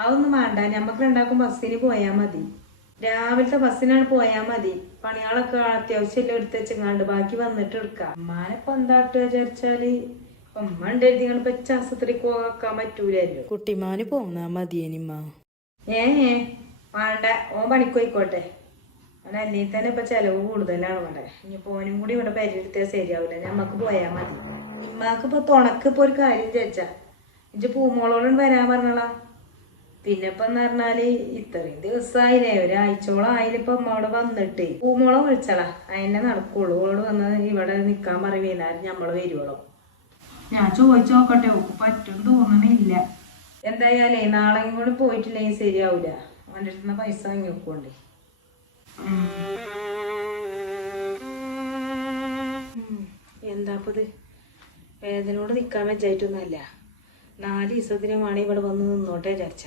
അതൊന്നും വേണ്ട, ഞമ്മക്ക് രണ്ടാക്കും ബസ്സിന് പോയാൽ മതി. രാവിലത്തെ ബസ്സിനാണ് പോയാൽ മതി. പണികളൊക്കെ അത്യാവശ്യം എടുത്ത് വെച്ചങ്ങാണ്ട് ബാക്കി വന്നിട്ട് എടുക്കാം. ഉമ്മാനിപ്പോ എന്താട്ട് വിചാരിച്ചാല് ഉമ്മ ഉണ്ടായിരുന്നു നിങ്ങൾ വെച്ച ആശുപത്രിക്ക് പോകാൻ പറ്റൂലല്ലോ. കുട്ടിമാന് പോന്നാ മതിയേനിമ്മ. വേണ്ട, ഓൻ പണിക്കോയിക്കോട്ടെ. അവനല്ലേ തന്നെ ഇപ്പൊ ചെലവ് കൂടുതലാണ് ഇവിടെ. ഇനി പോനും കൂടി ഇവിടെ പരിയെടുത്താൽ ശരിയാവില്ല. ഞമ്മക്ക് പോയാൽ മതി. ഇമ്മാക്ക് ഇപ്പൊ തുണക്ക് ഇപ്പൊ ഒരു കാര്യം ചോദിച്ചാ ഇജ്ജ് പൂമോളോടും വരാൻ പറഞ്ഞോളാ. പിന്നെ ഇപ്പൊ എന്ന് പറഞ്ഞാല് ഇത്രയും ദിവസമായില്ലേ, ഒരാഴ്ചയോളം ആയില്ലിപ്പൊ അമ്മ അവിടെ വന്നിട്ട്. പൂമോളെ വിളിച്ചളാ, അതിനെ നടക്കുള്ളൂ. ഓളോട് വന്ന് ഇവിടെ നിക്കാൻ പറയുന്നേരം ഞമ്മള് വരുവോളൂ. ഞാൻ ചോദിച്ചു നോക്കട്ടെ, ഓക്ക് പറ്റും തോന്നണില്ല. എന്തായാലേ നാളെയും കൂടി പോയിട്ടില്ലെങ്കിൽ ശരിയാവൂല. അവൻ്റെ അടുത്തുനിന്ന് പൈസ വാങ്ങി വെക്കോണ്ടേ. എന്താപ്പത് വേദനയോട് നിക്കാൻ വെച്ചായിട്ടൊന്നുമല്ല. 4 ദിവസത്തിന് വേണേ ഇവിടെ വന്ന് നിന്നോട്ടെ വിചാരിച്ച.